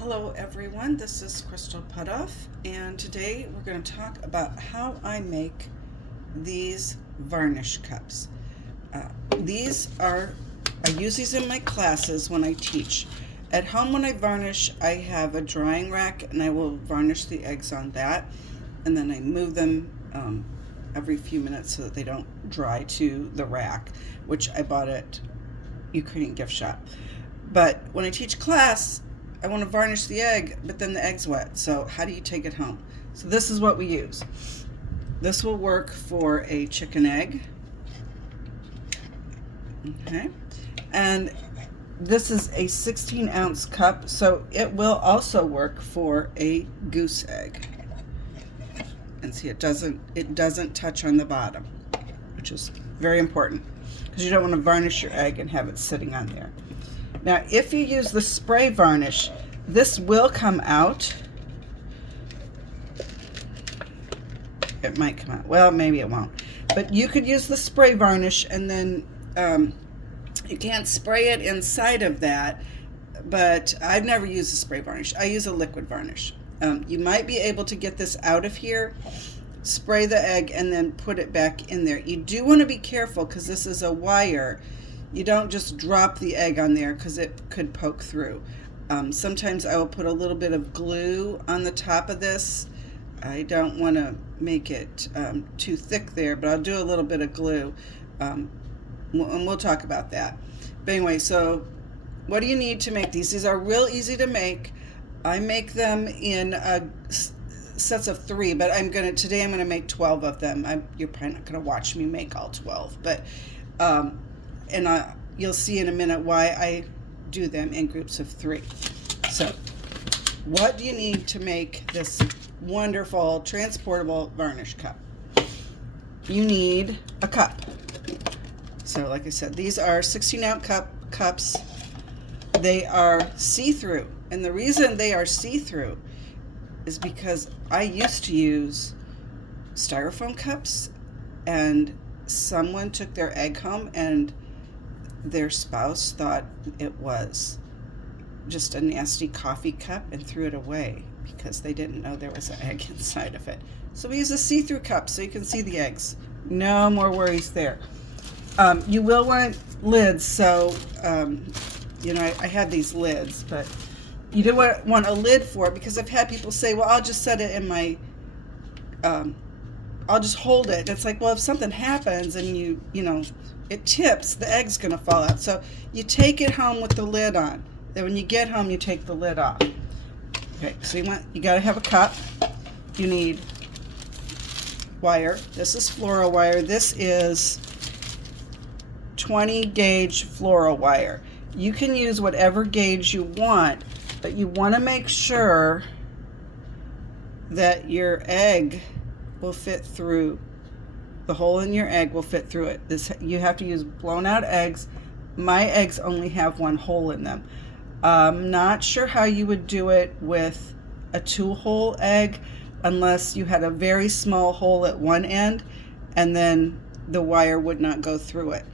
Hello everyone, this is Crystal Potthoff, and today we're going to talk about how I make these varnish cups. I use these in my classes when I teach. At home when I varnish, I have a drying rack and I will varnish the eggs on that, and then I move them every few minutes so that they don't dry to the rack, which I bought at Ukrainian gift shop. But when I teach class, I want to varnish the egg, but then the egg's wet. So how do you take it home? So this is what we use. This will work for a chicken egg. Okay. And this is a 16-ounce cup, so it will also work for a goose egg. And see, it doesn't touch on the bottom, which is very important because you don't want to varnish your egg and have it sitting on there. Now, if you use the spray varnish, this will come out. It might come out. Well, maybe it won't. But you could use the spray varnish, and then you can't spray it inside of that. But I've never used a spray varnish. I use a liquid varnish. You might be able to get this out of here, spray the egg, and then put it back in there. You do want to be careful because this is a wire. You don't just drop the egg on there because it could poke through. Sometimes I will put a little bit of glue on the top of this. I don't want to make it too thick there, but I'll do a little bit of glue, and we'll talk about that. But anyway, so what do you need to make these? These are real easy to make. I make them in sets of 3, but today I'm gonna make 12 of them. You're probably not gonna watch me make all 12, but you'll see in a minute why I do them in groups of 3. So, what do you need to make this wonderful transportable varnish cup? You need a cup. So, like I said, these are 16-ounce cups. They are see-through, and the reason they are see-through is because I used to use styrofoam cups, and someone took their egg home and their spouse thought it was just a nasty coffee cup and threw it away because they didn't know there was an egg inside of it. So we use a see-through cup so you can see the eggs. No more worries there. You will want lids, so I have these lids, but you do want a lid for it because I've had people say, well, I'll just set it in my I'll just hold it. It's like, well, if something happens and it tips, the egg's going to fall out. So you take it home with the lid on. Then when you get home, you take the lid off. Okay, so you got to have a cup. You need wire. This is fluoro wire. This is 20 gauge fluoro wire. You can use whatever gauge you want, but you want to make sure that your egg will fit through. The hole in your egg will fit through it. You have to use blown out eggs. My eggs only have one hole in them. I'm not sure how you would do it with a 2-hole egg unless you had a very small hole at one end and then the wire would not go through it.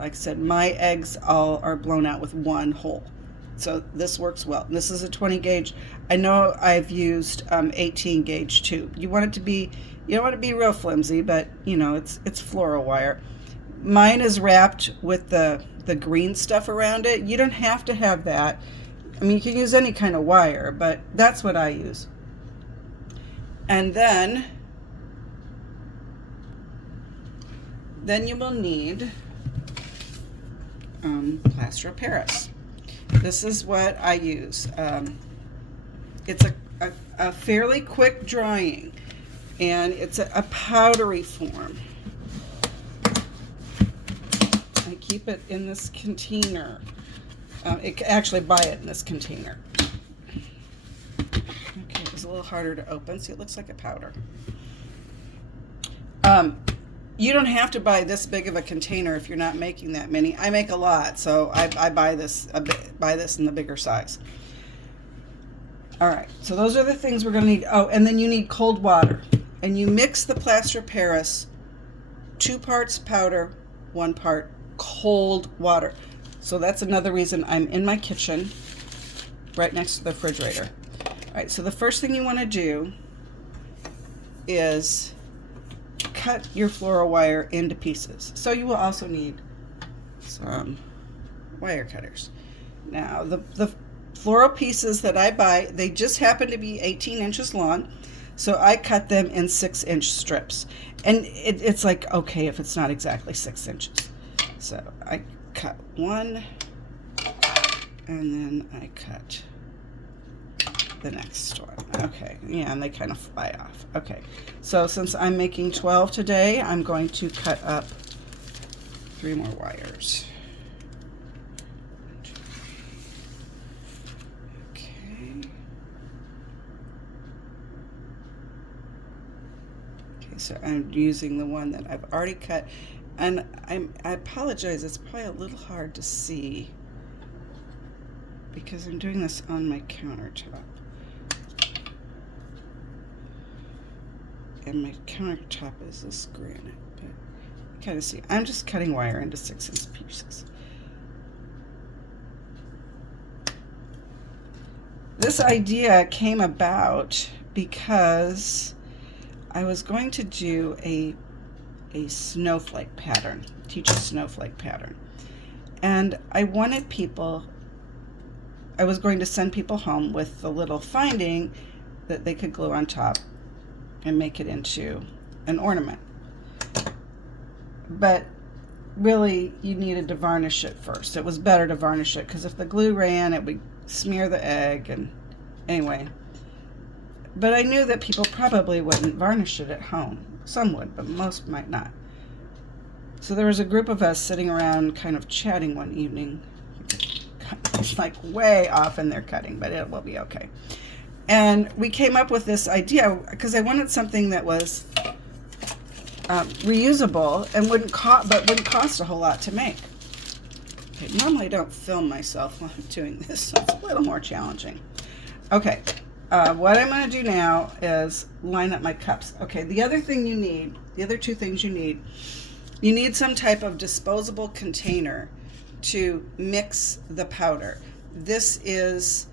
Like I said, my eggs all are blown out with one hole. So this works well. This is a 20 gauge. I know I've used 18 gauge too. You don't want it to be real flimsy, but it's fluoro wire. Mine is wrapped with the green stuff around it. You don't have to have that. I mean, you can use any kind of wire, but that's what I use. And then you will need plaster of Paris. This is what I use. It's a fairly quick drying, and it's a powdery form. I keep it in this container. Actually buy it in this container. Okay, it's a little harder to open. See, it looks like a powder. You don't have to buy this big of a container if you're not making that many. I make a lot, so I buy this in the bigger size. All right, so those are the things we're going to need. Oh, and then you need cold water. And you mix the plaster of Paris, 2 parts powder, 1 part cold water. So that's another reason I'm in my kitchen right next to the refrigerator. All right, so the first thing you want to do is cut your floral wire into pieces. So you will also need some wire cutters. Now the floral pieces that I buy, they just happen to be 18 inches long, so I cut them in 6-inch strips. And it's like, okay, if it's not exactly 6 inches. So I cut one, and then I cut the next one. Okay, yeah, and they kind of fly off. Okay, so since I'm making 12 today, I'm going to cut up 3 more wires. So I'm using the one that I've already cut, and I apologize, it's probably a little hard to see because I'm doing this on my countertop, and my countertop is this granite, but you kind of see I'm just cutting wire into 6-inch pieces. This idea came about because I was going to do a snowflake pattern, teach a snowflake pattern. And I wanted people, I was going to send people home with the little finding that they could glue on top and make it into an ornament. But really, you needed to varnish it first. It was better to varnish it because if the glue ran, it would smear the egg. And anyway, but I knew that people probably wouldn't varnish it at home. Some would, but most might not. So there was a group of us sitting around kind of chatting one evening. It's like way off in their cutting, but it will be okay. And we came up with this idea because I wanted something that was reusable and wouldn't cost a whole lot to make. Okay, normally I don't film myself while I'm doing this, so it's a little more challenging. Okay. What I'm going to do now is line up my cups. Okay, the other thing you need, the other 2 things you need some type of disposable container to mix the powder. This is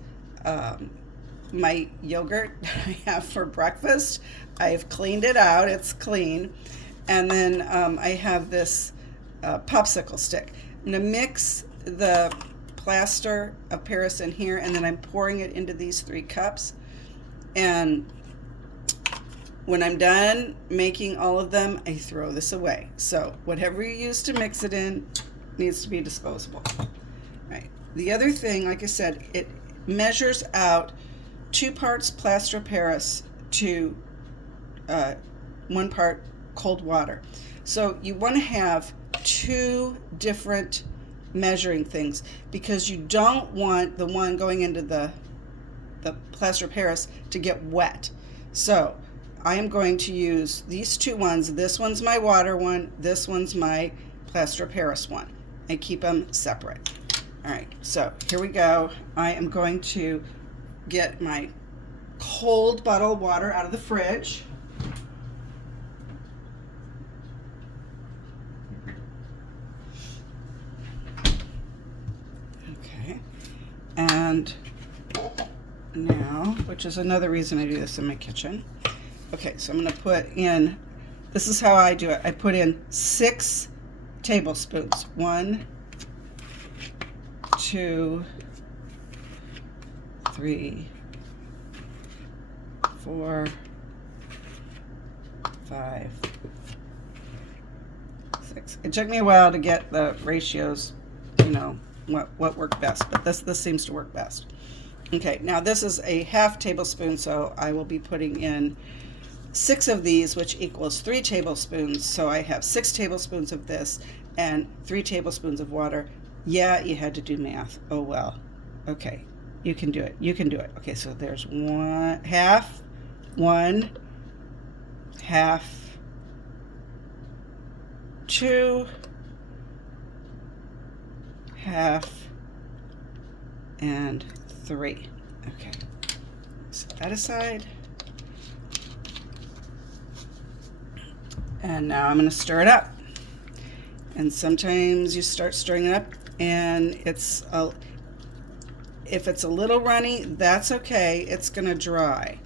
my yogurt I have for breakfast. I've cleaned it out, it's clean. And then I have this popsicle stick. I'm going to mix the plaster of Paris in here, and then I'm pouring it into these 3 cups. And when I'm done making all of them, I throw this away. So whatever you use to mix it in needs to be disposable. All right. The other thing, like I said, it measures out 2 parts plaster of Paris to 1 part cold water. So you want to have 2 different measuring things because you don't want the one going into the plaster of Paris to get wet. So I am going to use these 2 ones. This one's my water one, this one's my plaster of Paris one. I keep them separate. All right, so here we go. I am going to get my cold bottle of water out of the fridge. Okay, and now, which is another reason I do this in my kitchen. Okay, so I'm going to put in, this is how I do it. I put in 6 tablespoons. 1, 2, 3, 4, 5, 6. It took me a while to get the ratios, you know, what worked best, but this seems to work best. Okay, now this is a ½ tablespoon, so I will be putting in 6 of these, which equals 3 tablespoons. So I have 6 tablespoons of this and 3 tablespoons of water. Yeah, you had to do math. Oh well. Okay, you can do it. You can do it. Okay, so there's half, 2, half, and 3. Okay, set that aside. And now I'm going to stir it up. And sometimes you start stirring it up and it's If it's a little runny, that's okay. It's going to dry.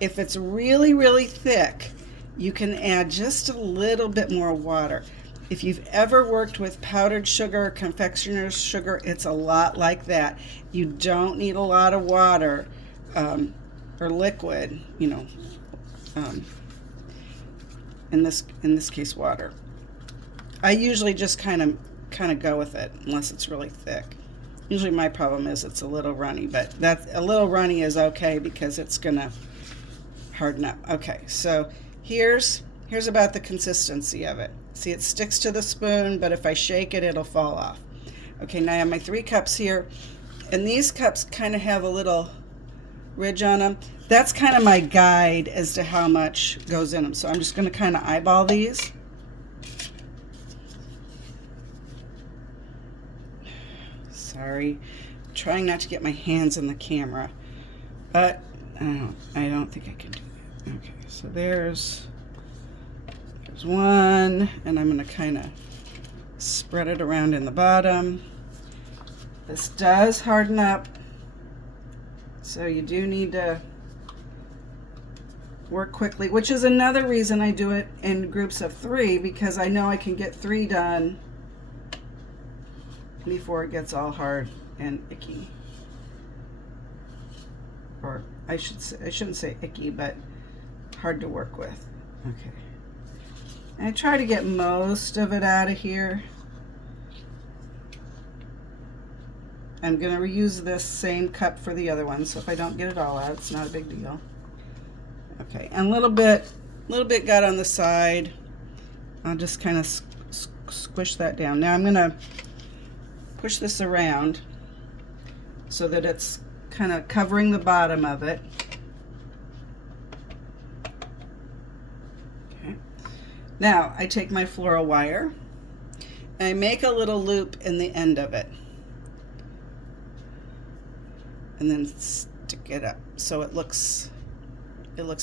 If it's really, really thick, you can add just a little bit more water. If you've ever worked with powdered sugar, confectioner's sugar, it's a lot like that. You don't need a lot of water or liquid, you know, in this case water. I usually just kind of go with it unless it's really thick. Usually my problem is it's a little runny, but a little runny is okay because it's gonna harden up. Okay, so here's about the consistency of it. See, it sticks to the spoon, but if I shake it, it'll fall off. Okay, now I have my 3 cups here, and these cups kind of have a little ridge on them. That's kind of my guide as to how much goes in them. So I'm just going to kind of eyeball these. Sorry, I'm trying not to get my hands in the camera, but I don't think I can do that. Okay, so there's one, and I'm going to kind of spread it around in the bottom. This does harden up, so you do need to work quickly, which is another reason I do it in groups of 3, because I know I can get 3 done before it gets all hard and icky. Or I shouldn't say icky, but hard to work with. Okay. And I try to get most of it out of here. I'm going to reuse this same cup for the other one, so if I don't get it all out, it's not a big deal. Okay, and a little bit got on the side. I'll just kind of squish that down. Now I'm going to push this around so that it's kind of covering the bottom of it. Okay. Now I take my floral wire and I make a little loop in the end of it, and then stick it up so it looks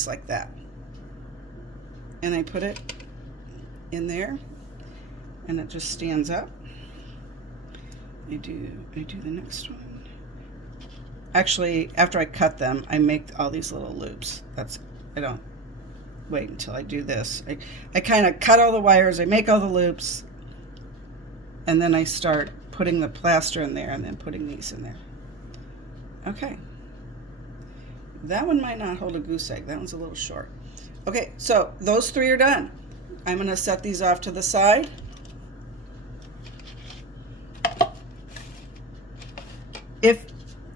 like that. And I put it in there, and it just stands up. I do the next one. Actually, after I cut them, I make all these little loops. I don't wait until I do this. I kind of cut all the wires, I make all the loops, and then I start putting the plaster in there and then putting these in there. Okay. That one might not hold a goose egg. That one's a little short. Okay, so those 3 are done. I'm going to set these off to the side.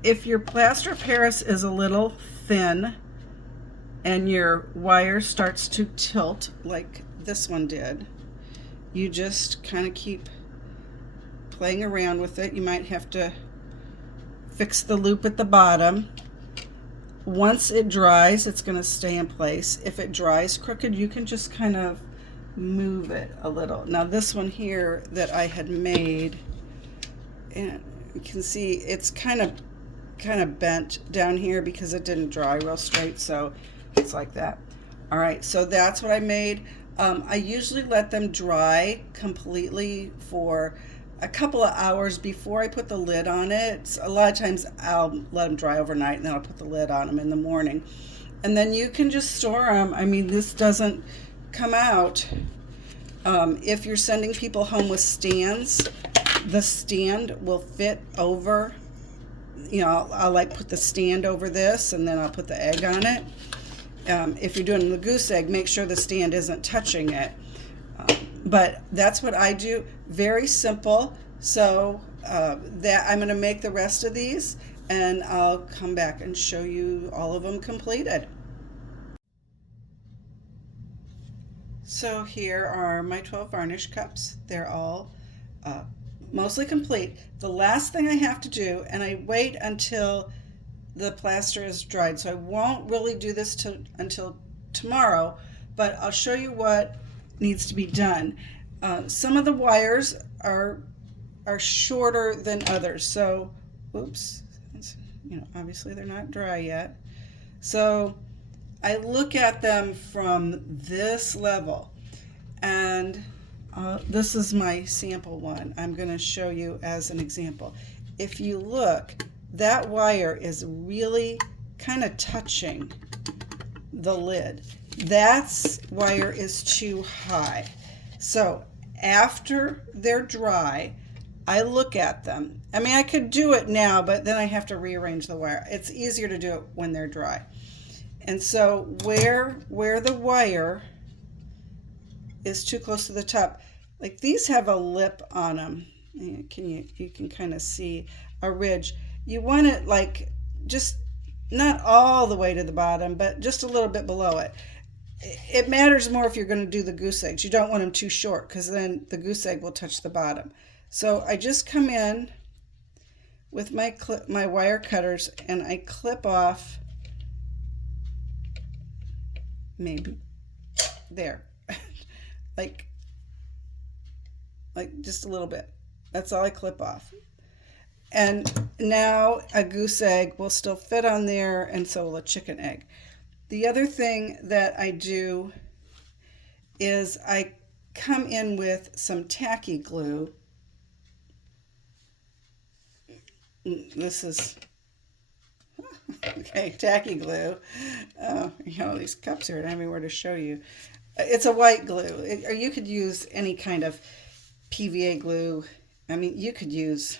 If your plaster of Paris is a little thin and your wire starts to tilt like this one did, you just kind of keep playing around with it. You might have to fix the loop at the bottom. Once it dries, it's going to stay in place. If it dries crooked, you can just kind of move it a little. Now this one here that I had made, and you can see it's kind of bent down here because it didn't dry real straight, so it's like that. All right, so that's what I made. I usually let them dry completely for a couple of hours before I put the lid on it. A lot of times I'll let them dry overnight and then I'll put the lid on them in the morning. And then you can just store them. I mean, this doesn't come out. If you're sending people home with stands, the stand will fit over, you know, I'll like put the stand over this and then I'll put the egg on it. If you're doing the goose egg, make sure the stand isn't touching it. But that's what I do. Very simple. So that I'm going to make the rest of these, and I'll come back and show you all of them completed. So here are my 12 varnish cups. They're all mostly complete. The last thing I have to do, and I wait until the plaster is dried, so I won't really do this until tomorrow, but I'll show you what needs to be done. Some of the wires are shorter than others, so oops, you know, obviously they're not dry yet. So I look at them from this level, and this is my sample one. I'm going to show you as an example. If you look, that wire is really kind of touching the lid. That wire is too high. So after they're dry, I look at them. I mean, I could do it now, but then I have to rearrange the wire. It's easier to do it when they're dry. And so where the wire is too close to the top, like these have a lip on them. You can kind of see a ridge. You want it like just not all the way to the bottom, but just a little bit below it. It matters more if you're going to do the goose eggs. You don't want them too short because then the goose egg will touch the bottom. So I just come in with my wire cutters and I clip off maybe there, like just a little bit. That's all I clip off. And now a goose egg will still fit on there, and so will a chicken egg. The other thing that I do is I come in with some tacky glue. This is, okay, tacky glue. These cups are everywhere to show you. It's a white glue, or you could use any kind of PVA glue. I mean, you could use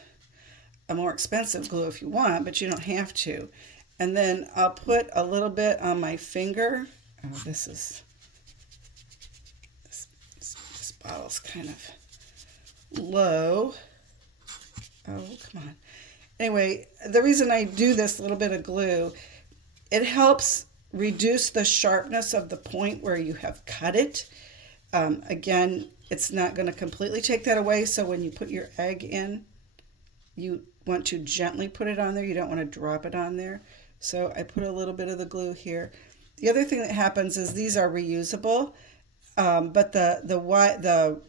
a more expensive glue if you want, but you don't have to. And then I'll put a little bit on my finger. Oh, this bottle's kind of low. Oh, come on. Anyway, the reason I do this little bit of glue, it helps reduce the sharpness of the point where you have cut it. Again, it's not going to completely take that away, so when you put your egg in, you want to gently put it on there. You don't want to drop it on there. So I put a little bit of the glue here. The other thing that happens is these are reusable, but the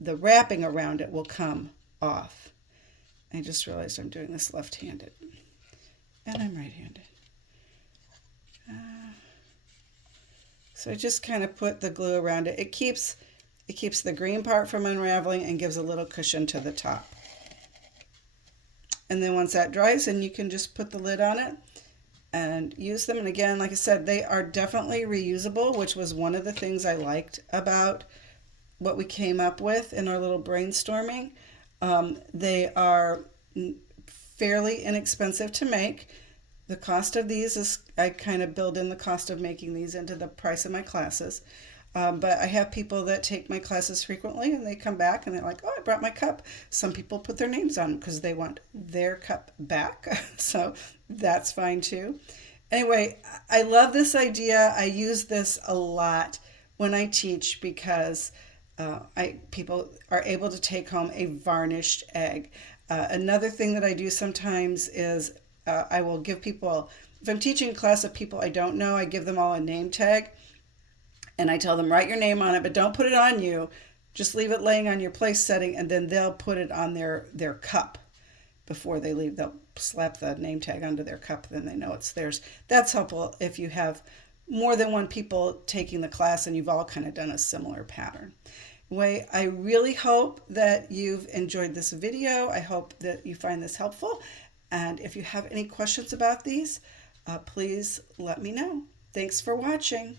wrapping around it will come off. I just realized I'm doing this left-handed, and I'm right-handed. So I just kind of put the glue around it. It keeps the green part from unraveling and gives a little cushion to the top. And then once that dries, then you can just put the lid on it and use them. And again, like I said, they are definitely reusable, which was one of the things I liked about what we came up with in our little brainstorming. They are fairly inexpensive to make. The cost of these is, I kind of build in the cost of making these into the price of my classes. But I have people that take my classes frequently and they come back and they're like, oh, I brought my cup. Some people put their names on because they want their cup back. So that's fine too. Anyway, I love this idea. I use this a lot when I teach because people are able to take home a varnished egg. Another thing that I do sometimes is I will give people, if I'm teaching a class of people I don't know, I give them all a name tag. And I tell them, write your name on it, but don't put it on you. Just leave it laying on your place setting, and then they'll put it on their cup before they leave. They'll slap the name tag onto their cup, then they know it's theirs. That's helpful if you have more than one people taking the class and you've all kind of done a similar pattern. Anyway, I really hope that you've enjoyed this video. I hope that you find this helpful. And if you have any questions about these, please let me know. Thanks for watching.